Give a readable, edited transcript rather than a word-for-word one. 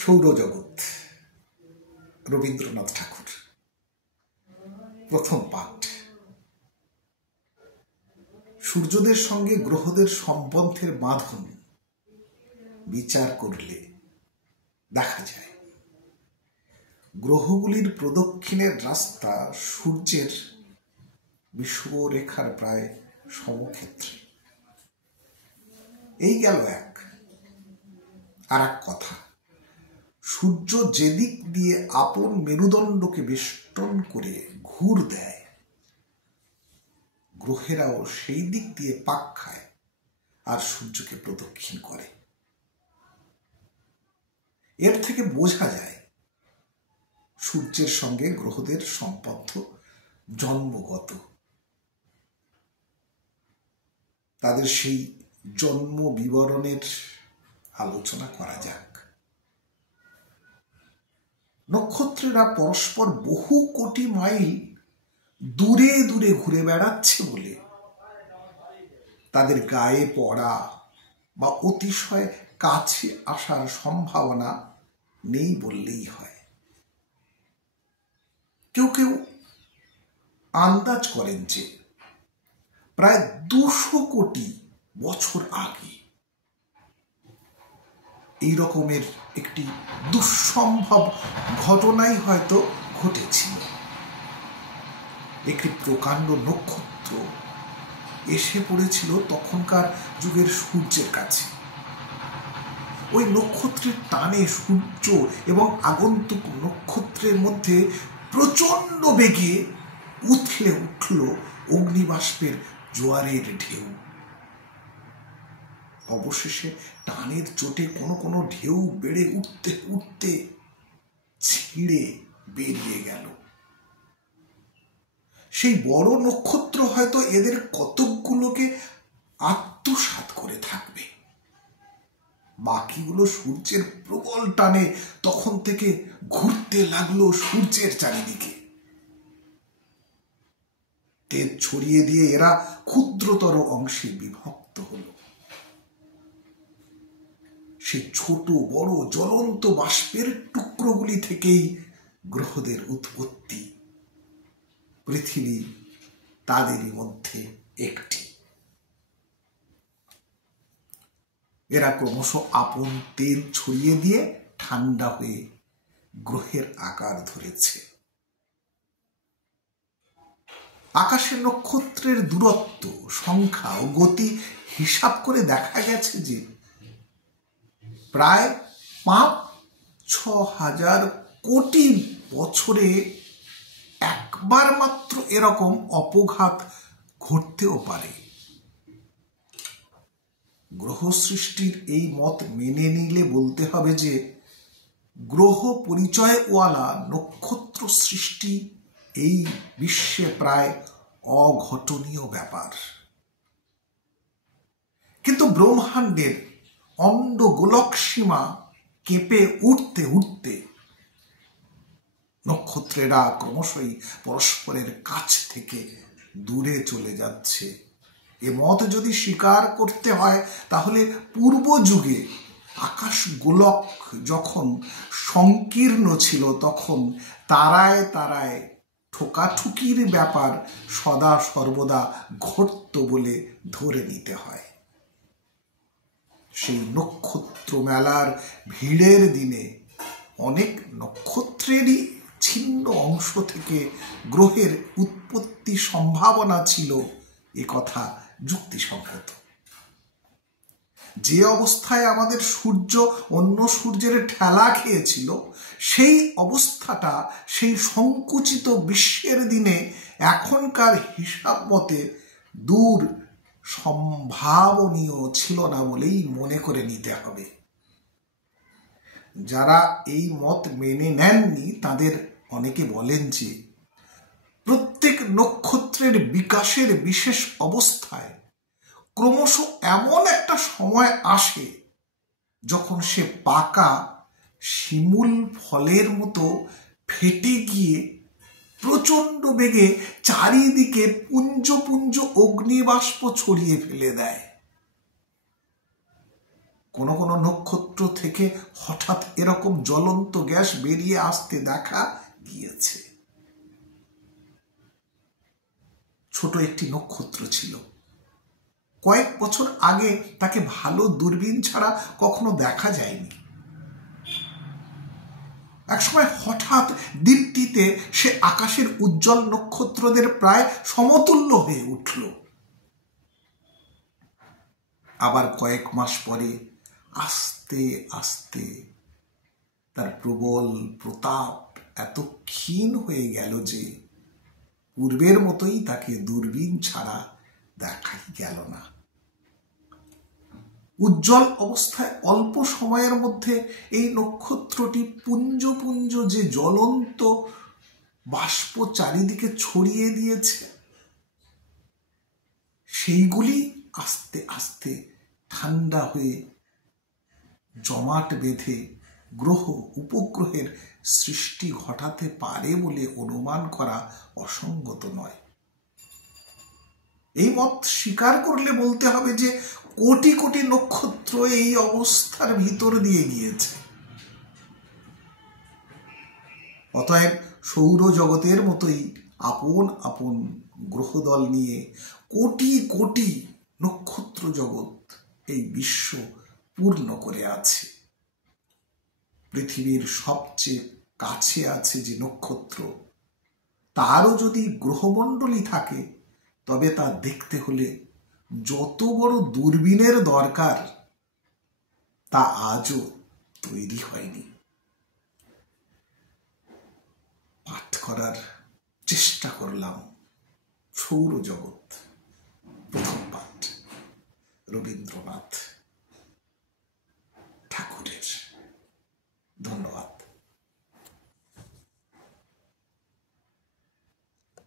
সৌরজগৎ, রবীন্দ্রনাথ ঠাকুর। প্রথম পাঠ। সূর্যদের সঙ্গে গ্রহদের সম্বন্ধের বাঁধন বিচার করলে দেখা যায় গ্রহগুলির প্রদক্ষিণের রাস্তা সূর্যের বিষুবরেখার প্রায় সমক্ষেত্রে। এই গেল এক। আর এক কথা, সূর্য যেদিক দিয়ে আপন মেরুদণ্ডকে বেষ্টন করে ঘুর দেয়, গ্রহেরাও সেই দিক দিয়ে পাক খায় আর সূর্যকে প্রদক্ষিণ করে। এর থেকে বোঝা যায় সূর্যের সঙ্গে গ্রহদের সম্বন্ধ জন্মগত। তাদের সেই জন্ম বিবরণের আলোচনা করা যাক। নক্ষত্রেরা পরস্পর বহু কোটি মাইল দূরে দূরে ঘুরে বেড়াচ্ছে বলে তাদের গায়ে পড়া বা অতিশয় কাছে আসার সম্ভাবনা নেই বললেই হয়। কেউ কেউ আন্দাজ করেন যে প্রায় 200 কোটি বছর আগে এই রকমের একটি দুঃসম্ভব ঘটনাই হয়তো ঘটেছিল। একটি প্রকাণ্ড নক্ষত্র এসে পড়েছিল তখনকার যুগের সূর্যের কাছে। ওই নক্ষত্রের টানে সূর্য এবং আগন্তুক নক্ষত্রের মধ্যে প্রচন্ড বেগে উথলে উঠল অগ্নিবাষ্পের জোয়ারের ঢেউ। অবশেষে টানের চোটে কোনো কোনো ঢেউ বেড়ে উঠতে উঠতে ছিঁড়ে বেরিয়ে গেল। সেই বড় নক্ষত্র হয়তো এদের কতকগুলোকে আত্মসাৎ করে থাকবে। বাকিগুলো সূর্যের প্রবল টানে তখন থেকে ঘুরতে লাগলো সূর্যের চারিদিকে। তেজ ছড়িয়ে দিয়ে এরা ক্ষুদ্রতর অংশে বিভক্ত হলো। সেই ছোট বড় জ্বলন্ত বাষ্পের টুকরোগুলি থেকেই গ্রহদের উৎপত্তি। পৃথিবী তাদেরই মধ্যে একটি। এরা ক্রমশ আপন তেজ ছড়িয়ে দিয়ে ঠান্ডা হয়ে গ্রহের আকার ধরেছে। আকাশের নক্ষত্রের দূরত্ব, সংখ্যা ও গতি হিসাব করে দেখা গেছে যে প্রায় 5-6 কোটি বছরে একবার মাত্র এরকম অপঘাত ঘটতেও পারে। গ্রহ সৃষ্টির এই মত মেনে নিলে বলতে হবে যে গ্রহ পরিচয়ওয়ালা নক্ষত্র সৃষ্টি এই বিশ্বে প্রায় অঘটনীয় ব্যাপার। কিন্তু ব্রহ্মাণ্ডের অণ্ড গোলক সীমা কেঁপে উঠতে উঠতে নক্ষত্রেরা ক্রমশই পরস্পরের কাছ থেকে দূরে চলে যাচ্ছে। এ মত যদি স্বীকার করতে হয় তাহলে পূর্ব যুগে আকাশ গোলক যখন সংকীর্ণ ছিল তখন তারায় তারায় ঠোকাঠুকির ব্যাপার সদা সর্বদা ঘটত বলে ধরে নিতে হয়। সেই নক্ষত্র মেলার ভিড়ের দিনে অনেক নক্ষত্রেরই ছিন্ন অংশ থেকে গ্রহের উৎপত্তি সম্ভাবনা ছিল, এ কথা যুক্তিসঙ্গত। যে অবস্থায় আমাদের সূর্য অন্য সূর্যের ঠেলা খেয়েছিল, সেই অবস্থাটা সেই সংকুচিত বিশ্বের দিনে এখনকার হিসাব মতে দূর সম্ভাবনীয় ছিল না বলেই মনে করে নিতে হবে। যারা এই মত মেনে নেননি তাদের অনেকে বলেন যে প্রত্যেক নক্ষত্রের বিকাশের বিশেষ অবস্থায় ক্রমশ এমন একটা সময় আসে যখন সে পাকা শিমুল ফলের মতো ফেটে গিয়ে প্রচন্ড বেগে চারিদিকে পুঞ্জ পুঞ্জ অগ্নিবাষ্প ছড়িয়ে ফেলে দেয়। কোন কোন নক্ষত্র নক্ষত্র থেকে হঠাৎ এরকম জ্বলন্ত গ্যাস বেরিয়ে আসতে দেখা গিয়েছে। ছোট একটি নক্ষত্র ছিল। কয়েক বছর আগে তাকে ভালো দূরবীন ছাড়া কখনো দেখা যায়নি। একসময় হঠাৎ দীপ্তিতে সে আকাশের উজ্জ্বল নক্ষত্রদের প্রায় সমতুল্য হয়ে উঠল। আবার কয়েক মাস পরে আস্তে আস্তে তার প্রবল প্রতাপ এত ক্ষীণ হয়ে গেল যে পূর্বের মতোই তাকে দূরবীন ছাড়া দেখাই গেল না। উজ্জ্বল অবস্থায় অল্প সময়ের মধ্যে এই নক্ষত্রটি পুঞ্জ পুঞ্জ যে জ্বলন্ত বাষ্প চারিদিকে ছড়িয়ে দিয়েছে, সেইগুলি আস্তে আস্তে ঠান্ডা হয়ে জমাট বেঁধে গ্রহ উপগ্রহের সৃষ্টি ঘটাতে পারে বলে অনুমান করা অসঙ্গত নয়। এই মত স্বীকার করলে বলতে হবে যে কোটি কোটি নক্ষত্র এই অবস্থার ভিতর দিয়ে গিয়েছে। অতএব সৌরজগতের মতোই আপন আপন গ্রহদল নিয়ে কোটি কোটি নক্ষত্র জগৎ এই বিশ্ব পূর্ণ করে আছে। পৃথিবীর সবচেয়ে কাছে আছে যে নক্ষত্র, তারও যদি গ্রহমণ্ডলী থাকে তবে তা দেখতে হলে যত বড় দূরবীনের দরকার তা আজও তৈরি হয়নি। পাঠ করার চেষ্টা করলাম সৌরজগৎ, প্রথম পাঠ, রবীন্দ্রনাথ।